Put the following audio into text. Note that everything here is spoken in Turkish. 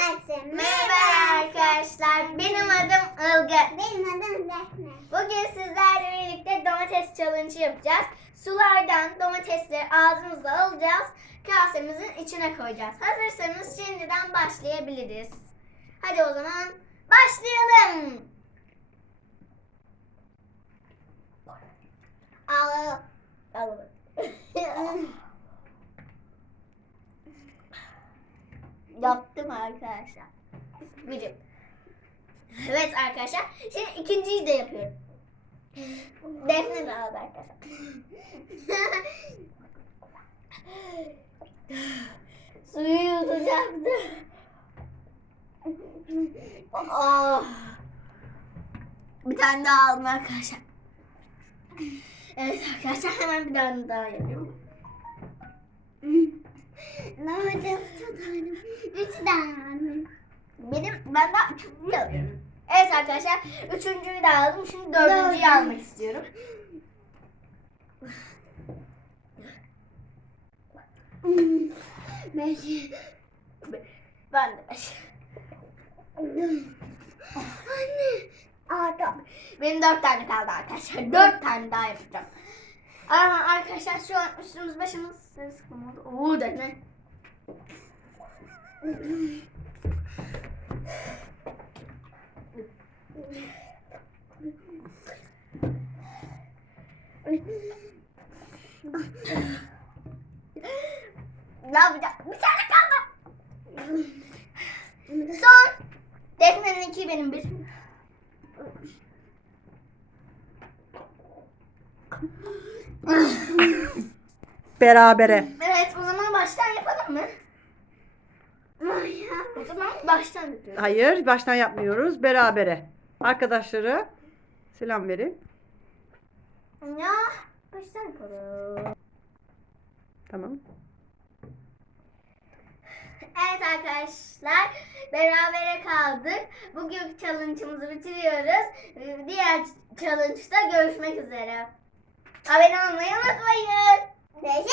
Hadi. Merhaba arkadaşlar. Benim adım Ilgın. Benim adım Defne. Bugün sizlerle birlikte domates challenge yapacağız. Sulardan domatesleri ağzımızla alacağız. Kasemizin içine koyacağız. Hazırsanız şimdiden başlayabiliriz. Hadi o zaman başlayalım. Al. Al. Yaptım arkadaşlar. Birim. Evet arkadaşlar. Şimdi ikinciyi de yapıyorum. Defne de aldı arkadaşlar. Suyu yutacaktı. Oh. Bir tane daha aldım arkadaşlar. Evet arkadaşlar hemen bir tane daha yapıyorum. Domates tutarım. Benim ben daha üçüncüyü alıyorum. Evet arkadaşlar üçüncüyü de aldım. Şimdi dördüncüyü Dördüncü. almak istiyorum. Beş. Ben de beş. Anne. Adam. Benim dört tane kaldı arkadaşlar. Dört tane daha yapacağım. Ama arkadaşlar şu an üstümüz başımız sıkım oldu. Oo defne. Ne yapacağım? Bir tane kaldı. Son. Defne'nin iki benim bir. Berabere. Evet o zaman baştan yapalım mı? O zaman baştan yapıyoruz. Hayır, baştan yapmıyoruz. Berabere. Arkadaşlara selam verin. Ya baştan yapalım. Tamam. Evet arkadaşlar berabere kaldık. Bugün challenge'ımızı bitiriyoruz. Diğer challenge'da görüşmek üzere. Abone olmayı unutmayın. Beş.